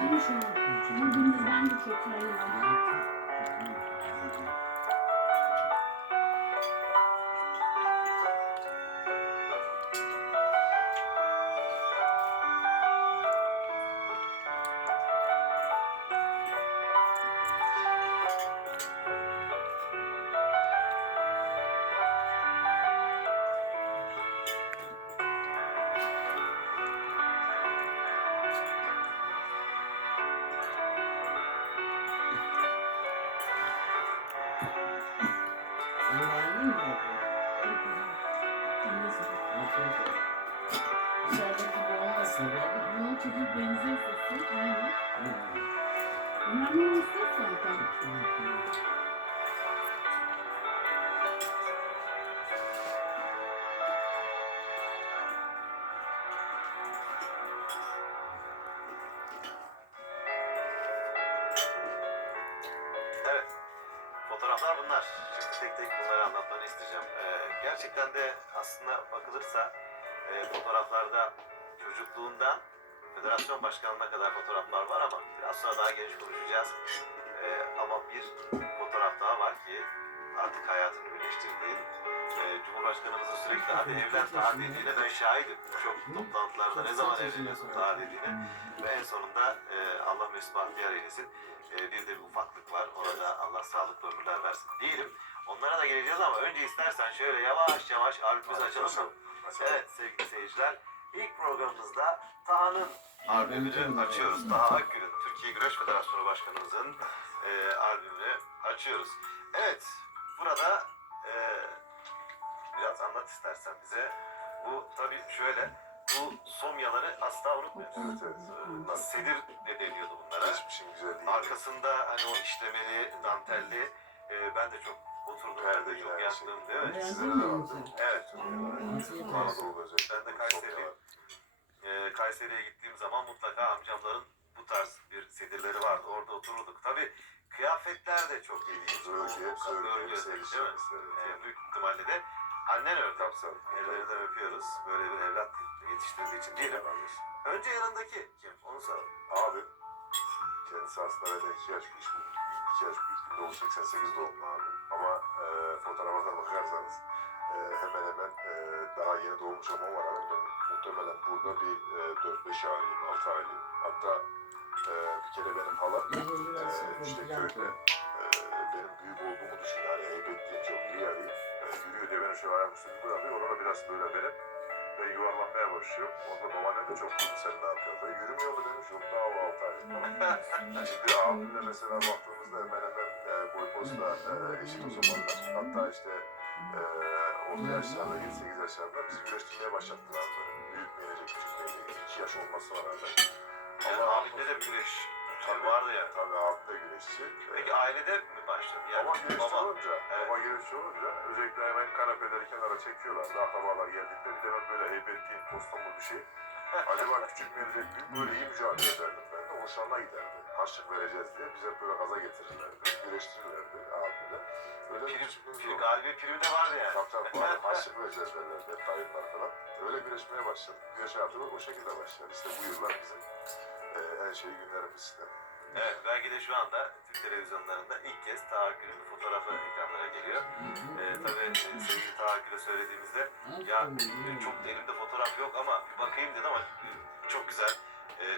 Değil şu an. Ama gündüz ben de çok terledim. Çocuk benziyor sesi. Aynen. Önemli bir ses zaten. Evet. Fotoğraflar bunlar. Şimdi tek tek bunları anlatmanı isteyeceğim. Ee, gerçekten de aslında bakılırsa e, fotoğraflarda çocukluğundan federasyon başkanlığına kadar fotoğraflar var ama biraz sonra daha geniş konuşacağız. Ee, ama bir fotoğraf daha var ki artık hayatını birleştirdiğin e, Cumhurbaşkanımızın sürekli hadi evlen daha dediğine ben şahidim. Çok toplantılarda ne zaman evleniyorsun daha dediğine. Ve en sonunda e, Allah mesut bahtiyar eylesin. E, bir de bir ufaklık var. Orada Allah sağlıklı ömürler versin diyelim. Onlara da geleceğiz ama önce istersen şöyle yavaş yavaş albümümüzü açalım? Evet sevgili seyirciler. İlk programımızda Taha'nın albümünü açıyoruz. Taha Akgül'ün Türkiye Güreş Federasyonu Başkanımızın e, albümünü açıyoruz. Evet burada e, biraz anlat istersen bize. Bu tabii şöyle bu somyaları asla unutmuyoruz. Evet evet. Ee, Nasıl sedir de deniyordu bunlara. Geçmişin güzelliği. Arkasında hani o işlemeli, dantelli. e, ben de çok oturdum yerde çok şey. yaktım değil mi? Evet. Sizlere de vardı. Evet. Ben de Kayseri. E, Kayseri'ye gittiğim zaman mutlaka amcamların bu tarz bir sedirleri vardı. Orada otururduk. Tabii kıyafetler de çok ilginç. Bölge, Bu- bölge, bölge özellikle değil mi? E, büyük ihtimalle de annen ördü. Ellerinden öpüyoruz. Böyle bir evlat yetiştirdiği için diyelim. Önce yanındaki kim? Onu soralım. Abi kendisi aslında benden iki yaş büyük. İki yaş büyük. 1988 doğumlu abi. Ama e, fotoğrafa da bakarsanız e, hemen hemen e, daha yeni doğmuş rağmen ben muhtemelen burada bir e, 4-5 aylıyım, 6 aylıyım. Hatta e, bir kere benim halam e, işte köyde e, benim büyük olduğumu düşün. Yani heybetliğim çok iyi yarayım. E, yürüyor diye şu ayağım üstünde bırakıyor. Ona biraz böyle verip ve yuvarlanmaya başlıyor. Onda babaannem de çok mutlu sen ne yapıyorsun? Böyle yürümüyor mu demiş. Yok daha o 6 ay. Şimdi abimle mesela baktığımızda hemen hemen e, boy posta e, eşit o zamanlar. Hatta işte e, orta yaşlarda 7-8 yaşlarda bizi güreştirmeye başlattılar. Böyle 2 yaş olmasına rağmen. Yani Ama abinde de bir güreş şey vardı ya. Tabii abim de güreşçi. Peki ailede mi başladı? Yani Ama güreşçi baba. olunca, Evet. baba güreşçi olunca özellikle hemen kanapeleri kenara çekiyorlar. Akrabalar geldikleri bir de ben böyle heybetliğim, tostomlu bir şey. Acaba küçük merecek büyük böyle iyi mücadele ederdim ben de. Hoşlarına giderdi. Harçlık vereceğiz diye bize böyle gaza getirirlerdi. Güreştirirlerdi. Öyle Prim, prim, oldu. galibi primi de vardı yani. Tabii tabii var. Harçlık vereceğiz derlerdi. Hep kayıtlar falan. Öyle güreşmeye başladık. Güreş hayatımız o şekilde başladı. İşte bu yıllar bizim e, en şey günlerimiz işte. Evet belki de şu anda Türk televizyonlarında ilk kez tahakkülün fotoğrafı ekranlara geliyor. Ee, tabii e, sevgili tahakküle söylediğimizde ya e, çok elimde fotoğraf yok ama bakayım dedim ama e, çok güzel.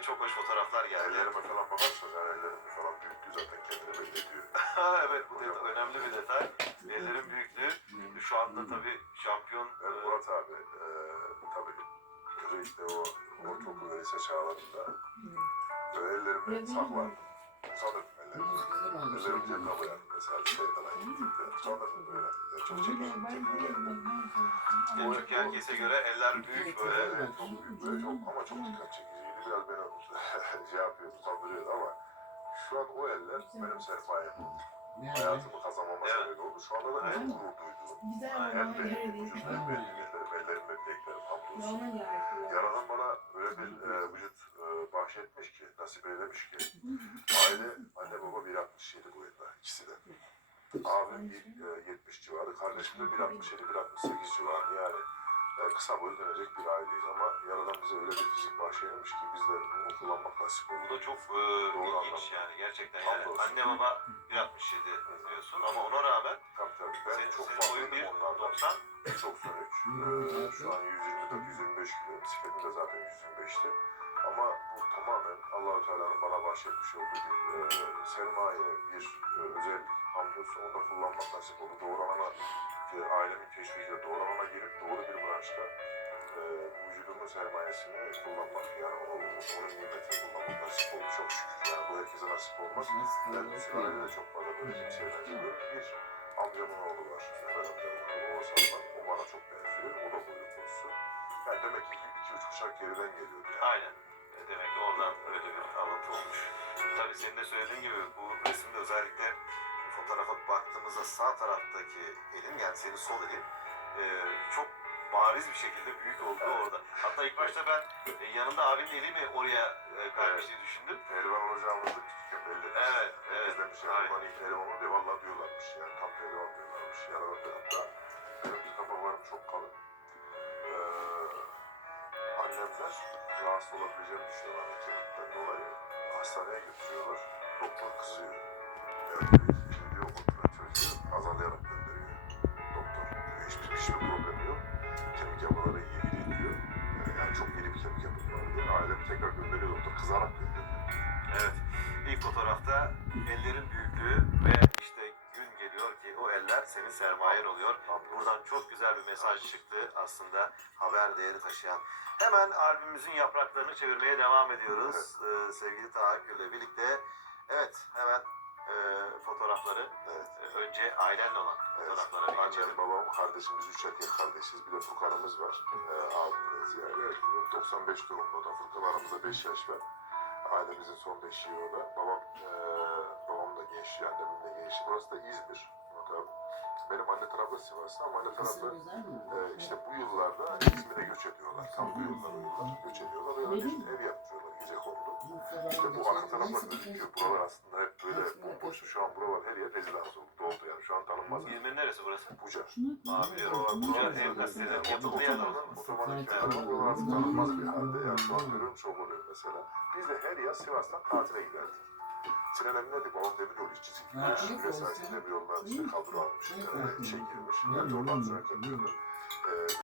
çok hoş fotoğraflar geldi. Ellerime falan bakarsanız yani ellerim falan büyüktü zaten kendini belli ediyor. evet bu da önemli bir detay. Ellerin büyüklüğü şu anda tabii şampiyon Ben e, Murat abi e, tabii özellikle o ortaokul ve lise çağlarında böyle ellerimi saklardım. Utanırdım ellerimi. Ellerim cebime koyardım mesela şey falan gittiğimde. Utanırdım böyle. Çok çekici çekmiyorum. yani çünkü herkese göre eller büyük böyle. Evet, çok büyük böyle çok ama çok dikkat çekiciydi. Biraz beni şey yapıyordu, utandırıyordu ama şu an o eller benim sermayem. Hayatımı kazanmama Evet. sebep oldu. Şu anda da en gurur duyduğum. Güzel göre benim değil. vücudum, benim ellerim, ve bileklerim hamdolsun. Yaradan bana öyle bir e, vücut e, bahşetmiş ki, nasip eylemiş ki. Aile, anne baba 1.67 boyunda ikisi de. Abim bir, e, 70 civarı, kardeşim de 1.67, 1.68 civarı. Yani e, kısa boylu dönecek bir aileyiz ama Yaradan bize öyle bir fizik bahşeylemiş ki bizler bunu kullanmak nasip oldu. Bu da çok e, Doğru ilginç anlamda. yani gerçekten yani Hamdolsun. anne baba 1.67 diyorsun ama ona rağmen Tabii tabii. Ben senin, çok senin boyun farklıydım onlardan. 1.90 193. Ee, şu an 124-125 kilo. Bisikletim de zaten 125'ti. Ama bu tamamen Allah-u Teala'nın bana bahşetmiş olduğu bir e, sermaye, bir e, özellik. Hamdolsun onu da kullanmak nasip oldu. Doğru alana, e, ailemin teşvikiyle doğru alana girip doğru bir branşta e, vücudumun sermayesini kullanmak, yani o, onun nimetini kullanmak nasip oldu. Çok şükür. Yani bu herkese nasip olmaz. Ben sülalede de çok fazla böyle kimseler görüyorum. Bir amcamın oğlu var. Mehmet amcamın oğlu Oğuzhan'dan. O bana çok benziyor. O da boyu konusu. Yani demek ki iki üç kuşak geriden geliyordu yani. Aynen. E, Demek ki oradan öyle bir alıntı olmuş. Tabii senin de söylediğin gibi bu resimde özellikle fotoğrafa baktığımızda sağ taraftaki elin yani senin sol elin e, çok bariz bir şekilde büyük olduğu orada. Hatta ilk başta ben e, yanında abinin eli mi oraya e, kaymış diye düşündüm. Pehlivan olacağımızı küçükken belli. Evet, evet. Biz demiş ya, Aynen. Kurban iyi pehlivan olur diye valla diyorlarmış yani. Tam pehlivan diyorlarmış. Yaralı hatta. Benim bir kapaklarım çok kalın. Ee, annemler rahatsız olabileceğini düşünüyorlar. Kemikten dolayı hastaneye götürüyorlar. Doktor kızıyor. Yani Diyor hiçbir, problemi yok. Kemik yapıları iyi değil diyor. Yani, çok iri bir kemik yapısı var diyor. Ailemi tekrar gönderiyor doktor. Kızarak gönderiyor. Evet. İlk fotoğrafta ellerin büyüklüğü ve işte gün geliyor ki o eller senin sermayen oluyor. Buradan çok güzel bir mesaj çıktı aslında haber değeri taşıyan. Hemen albümümüzün yapraklarını çevirmeye devam ediyoruz ee, sevgili Tahakkül'le birlikte. Evet hemen e, fotoğrafları Evet. e, önce ailenle olan Evet. fotoğraflara bir. Annem, babam, kardeşim, biz üç erkek kardeşiz. Bir de Furkan'ımız var. Ee, abimle ziyade. 95 doğumlu da. Furkan aramızda 5 yaş var. Ailemizin son beşiği o da. Babam, e, babam da gençliği, annemin de gençliği. Burası da İzmir. Benim anne tarafı Sivas'ta ama anne tarafı e, işte bu yıllarda İzmir'e göç ediyorlar. Tam bu yıllar, o yıllar göç ediyorlar. Ve önce işte ev yaptırıyorlar gece kondu. İşte bu arka taraflar gözüküyor. Buralar aslında bomboştu. Şu an buralar her yer rezidans oldu. Doldu yani. Şu an tanınmaz. İzmir'in neresi burası? Buca. Abi Buca ev gazetelerinin yapıldığı yer? Otomatik kenarı buralar artık tanınmaz bir halde. Yani şu an görüyorum çok oluyor mesela. Biz de her yaz Sivas'tan tatile giderdik. Sinan Emre'ydi, babam demir yolu işçisi. Olsun. sayesinde demir yollar işte kadro almış, işe girmiş. De oradan katılıyorum. E,